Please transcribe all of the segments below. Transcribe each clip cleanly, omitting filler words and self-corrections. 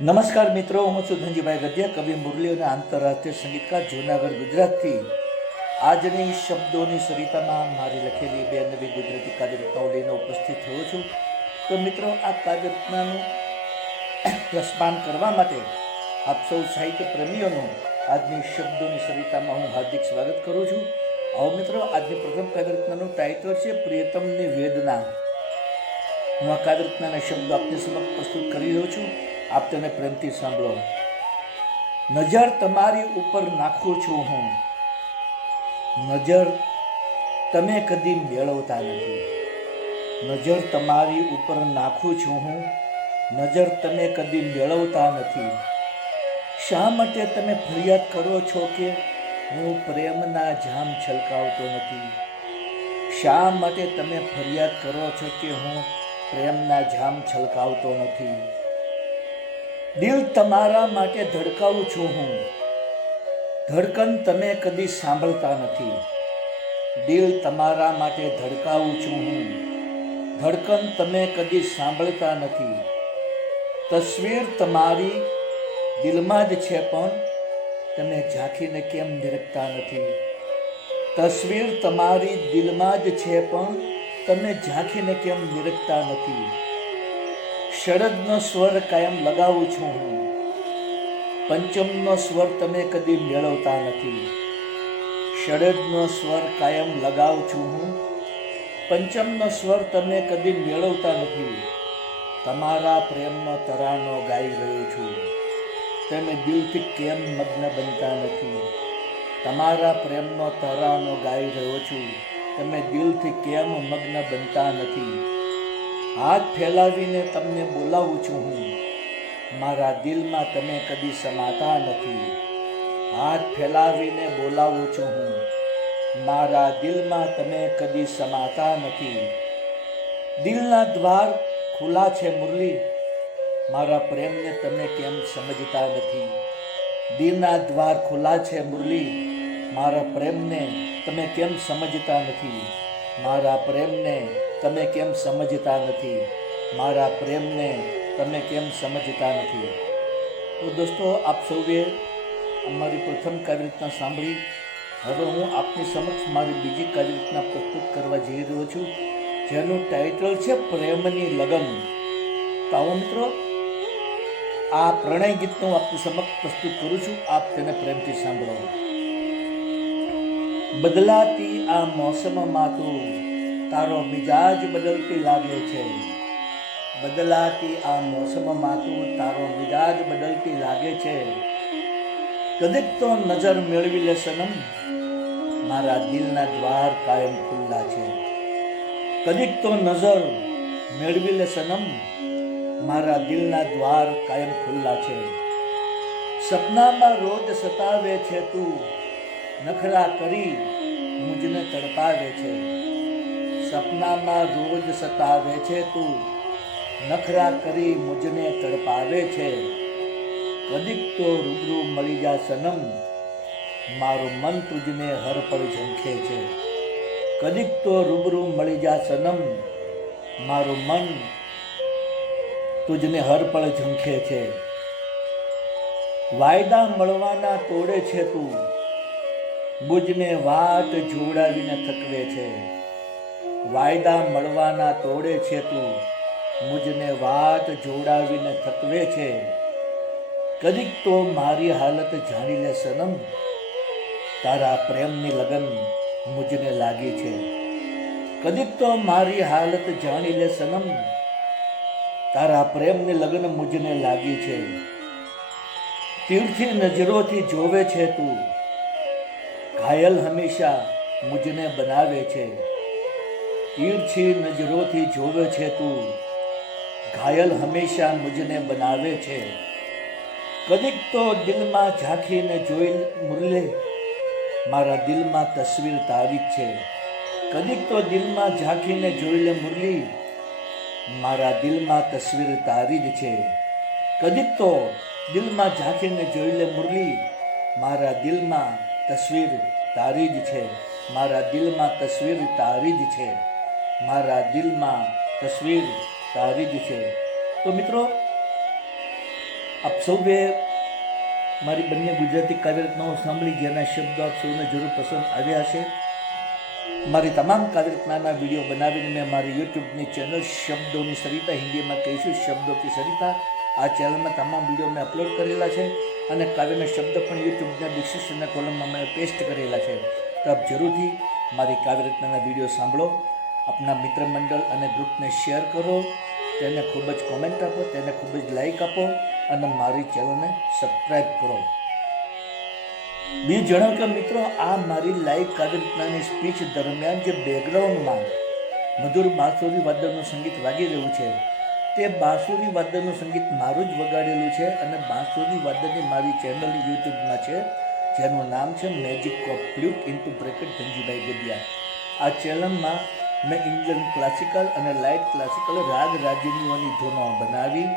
નમસ્કાર મિત્રો, હું છું ધનજીભાઈ ગઢિયા, કવિ મુરલી અને આંતરરાષ્ટ્રીય સંગીતકાર, જૂનાગઢ, ગુજરાતથી. આજની શબ્દોની સરિતામાં મારી લખેલી બે નવી ગુજરાતી કાવ્યરચનાઓ લઈને ઉપસ્થિત થયો છું. તો મિત્રો, આ કાવ્યરચનાનું રસપાન કરવા માટે આપ સૌ સાહિત્ય પ્રેમીઓનું આજની શબ્દોની સરિતામાં હું હાર્દિક સ્વાગત કરું છું. આવો મિત્રો, આજની પ્રથમ કાવ્યરચનાનું ટાઇટલ છે પ્રિયતમની વેદના. હું આ કાવ્યરચનાના શબ્દો આપની સમક્ષ પ્રસ્તુત કરી રહ્યો છું. આપ તેને પ્રેમથી સાંભળો. નજર તમારી ઉપર નાખું છું હું, નજર તમે કદી મેળવતા નથી. નજર તમારી ઉપર નાખું છું હું, નજર તમે કદી મેળવતા નથી. શા માટે તમે ફરિયાદ કરો છો કે હું પ્રેમના જામ છલકાવતો નથી? શા માટે તમે ફરિયાદ કરો છો કે હું પ્રેમના જામ છલકાવતો નથી? દિલ તમારા માટે ધડકાવું છું હું, ધડકન તમે કદી સાંભળતા નથી. દિલ તમારા માટે ધડકાવું છું હું, ધડકન તમે કદી સાંભળતા નથી. તસવીર તમારી દિલમાં જ છે પણ તમે ઝાંખીને કેમ નિરખતા નથી? તસવીર તમારી દિલમાં જ છે પણ તમે ઝાંખીને કેમ નિરખતા નથી? ષડજનો સ્વર કાયમ લગાવું છું હું, પંચમનો સ્વર તમે કદી મેળવતા નથી. ષડજનો સ્વર કાયમ લગાવું છું હું, પંચમનો સ્વર તમે કદી મેળવતા નથી. તમારા પ્રેમનો તરાનો ગાઈ રહ્યો છું, તમે દિલથી કેમ મગ્ન બનતા નથી? તમારા પ્રેમનો તરાનો ગાઈ રહ્યો છું, તમે દિલથી કેમ મગ્ન બનતા નથી? હાથ ફેલાવીને તમને બોલાવું છું હું, મારા દિલમાં તમે કદી સમાતા નથી. હાથ ફેલાવીને બોલાવું છું હું, મારા દિલમાં તમે કદી સમાતા નથી. દિલના દ્વાર ખુલ્લા છે મુરલી, મારા પ્રેમને તમે કેમ સમજતા નથી? દિલના દ્વાર ખુલ્લા છે મુરલી, મારા પ્રેમને તમે કેમ સમજતા નથી? મારા પ્રેમને તમે કેમ સમજતા નથી? મારા પ્રેમને તમે કેમ સમજતા નથી? તો દોસ્તો, આપ સૌએ અમારી પ્રથમ કાવ્યરચના સાંભળી. હવે હું આપની સમક્ષ મારી બીજી કાવ્યરચના પ્રસ્તુત કરવા જઈ રહ્યો છું, જેનું ટાઇટલ છે પ્રેમની લગન. તો આવો મિત્રો, આ પ્રણય ગીતનું આપની સમક્ષ પ્રસ્તુત કરું છું. આપ તેને પ્રેમથી સાંભળો. બદલાતી આ મોસમમાં તું તારો મિજાજ બદલતી લાગે છે. બદલાતી આ મોસમમાં તું તારો મિજાજ બદલતી લાગે છે. કદીક તો નજર મેળવી લે સનમ, મારા દિલના દ્વાર કાયમ ખુલ્લા છે. કદીક તો નજર મેળવી લે સનમ, મારા દિલના દ્વાર કાયમ ખુલ્લા છે. સપનામાં રોજ સતાવે છે તું, નખરા કરી મુજને તડપાવે છે. સપનામાં રોજ સતાવે છે તું, નખરા કરી મુજને તડપાવે છે. કદીક તો રૂબરૂ મળી જા સનમ, મારું મન તુજને હર પળ ઝંખે છે. કદીક તો રૂબરૂ મળી જા સનમ, મારું મન તુજને હર પળ ઝંખે છે. વાયદા મળવાના તોડે છે તું, મુજને વાટ જોડાવીને થકવે છે. વાયદા મળવાના તોડે છે તું, મુજને વાટ જોડાવીને થકવે છે. કદીક તો મારી હાલત જાણી લે સનમ, તારા પ્રેમની લગન મુજને લાગી છે. કદીક તો મારી હાલત જાણી લે સનમ, તારા પ્રેમની લગન મુજને લાગી છે. તીરથી નજરોથી જોવે છે તું, ઘાયલ હંમેશા મુજને બનાવે છે. તીરથી નજરોથી જોવે છે તું, ઘાયલ હંમેશા મુજને બનાવે છે. કદીક તો દિલમાં ઝાંખીને જોઈ મુરલે, મારા દિલમાં તસવીર તારી જ છે. કદીક તો દિલમાં ઝાંખીને જોઈ લે મુરલી, મારા દિલમાં તસવીર તારી જ છે. કદીક તો દિલમાં ઝાંખીને જોઈ લે મુરલી, મારા દિલમાં તસવીર તારી જ છે. મારા દિલમાં તસવીર તારી જ છે. મારા દિલમાં તસવીર તારી જ છે. તો મિત્રો, આપ સૌએ મારી બંને ગુજરાતી કાવ્યરચનાઓ સાંભળી, જેના શબ્દો આપ સૌને જરૂર પસંદ આવ્યા હશે. મારી તમામ કાવ્યરચનાના વિડીયો બનાવીને મેં મારી યુટ્યુબની ચેનલ શબ્દોની સરિતા, હિન્દીમાં કહીશું શબ્દો કી સરિતા, આ ચેનલમાં તમામ વિડીયો મેં અપલોડ કરેલા છે અને કાવ્યના શબ્દ પણ યુટ્યુબના ડિસ્ક્રિપ્શનના કોલમમાં મેં પેસ્ટ કરેલા છે. તો આપ જરૂરથી મારી કાવ્યરચનાના વિડીયો સાંભળો, આપના મિત્ર મંડળ અને ગ્રુપને શેર કરો, તેને ખૂબ જ કોમેન્ટ આપો, તેને ખૂબ જ લાઈક આપો અને મારી ચેનલને સબસ્ક્રાઈબ કરો. બીજું જણાવ કે મિત્રો, આ મારી લાઈવ કાવ્યરચનાની સ્પીચ દરમિયાન જે બેકગ્રાઉન્ડમાં મધુર બાંસુરી વાદનનું સંગીત વાગી રહ્યું છે, તે બાંસુરી વાદનનું સંગીત મારું જ વગાડેલું છે અને બાંસુરી વાદનની મારી ચેનલ યુટ્યુબમાં છે, જેનું નામ છે magic of flute into bracket Dhanjibhai Gadhiya. આ ચેનલમાં મેં ઇન્ડિયન ક્લાસિકલ અને લાઇટ ક્લાસિકલ રાગ રાગિનીઓની ધૂનો બનાવી,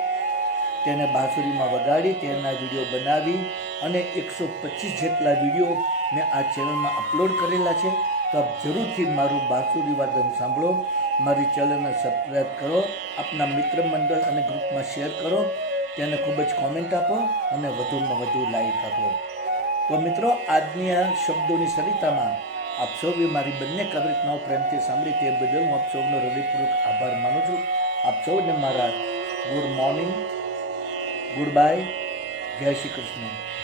તેને બાંસુરીમાં વગાડી, તેના વિડીયો બનાવી અને 125 જેટલા વિડીયો મેં આ ચેનલમાં અપલોડ કરેલા છે. તો આપ જરૂરથી મારું બાંસુરી વાદન સાંભળો, મારી ચેનલને સબસ્ક્રાઈબ કરો, આપના મિત્ર મંડળ અને ગ્રુપમાં શેર કરો, તેને ખૂબ જ કોમેન્ટ આપો અને વધુમાં વધુ લાઈક આપો. તો મિત્રો, આજની આ શબ્દોની સરિતામાં આપ સૌએ મારી બંને કાવ્યરચનાઓ પ્રેમથી સાંભળી તે બદલ હું આપ સૌનો હૃદયપૂર્વક આભાર માનું છું. આપ સૌને મારા ગુડ મોર્નિંગ, ગુડ બાય, જય શ્રી કૃષ્ણ.